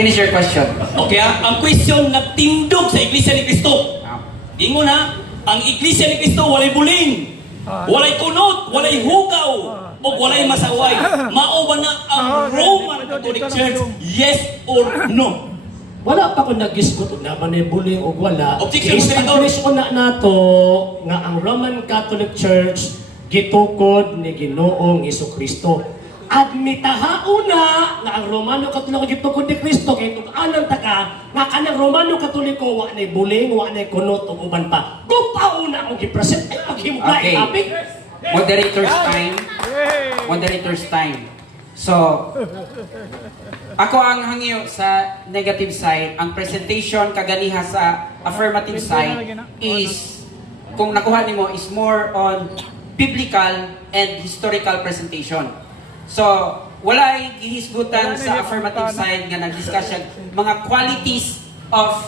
Finish your question. Okay, ang question nagtindog sa Iglesia ni Cristo. Ingon ha, ang Iglesia ni Cristo walay buling, walay kunot, walay hugaw, o walay masaway. Mao ba na ang Roman Catholic Church? Yes or no? Wala pa ko nag-isgot na manibuling o wala. Objection, I-establish ko na nato nga ang Roman Catholic Church gitukod ni Ginoong Jesucristo. Admitahao na nga ang Romano Katoliko gitukod ni Kristo kay tug-anan taka nga kanang Romano Katoliko wa nay buling, wa nay kunot ug uban pa. Gupao na akong gipresent ay paghimugay Okay. topic. Moderator's time. Moderator's time. So, ako ang hangyo sa negative side, ang presentation kaganiha sa affirmative side is, kung nakuha nimo, is more on biblical and historical presentation. So, wala ay gihisgutan sa affirmative side nga nag-discuss siya mga qualities of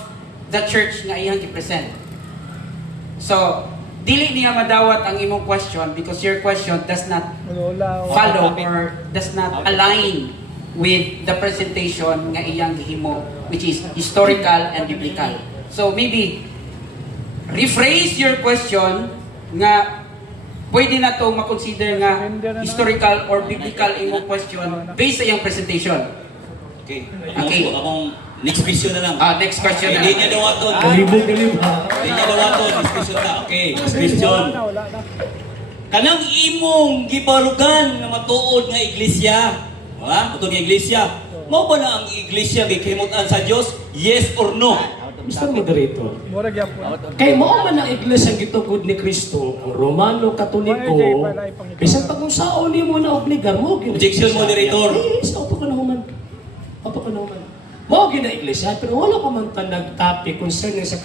the church nga iyang i-present. So, dili niya madawat ang imong question because your question does not follow or does not align with the presentation nga iyang gihimo, which is historical and biblical. So maybe rephrase your question nga pwede na to makonsider nga historical or biblical imong question based sa iyang presentation. Okay. Okay. Akong next question na lang. Next question na. Hindi niya dawaton. Galibog. Hindi niya dawaton. Next question na. Okay. Next question. Kanang imong gibarugan nga matuod nga iglesia. Ha? Matuod nga iglesia. Mao ba na ang iglesia gikhimutan sa Dios? Yes or no? Mr. Moderator, kay mo man ang iglesia ang gitukod ni Kristo, ang Romano Katoliko, bisan pag kung saon ni mo na obligar mo, Objection, Moderator. Yes, opo ka na human. Opo ka na human. Mo gina iglesia, pero wala pa man ta nag-topic concerning sa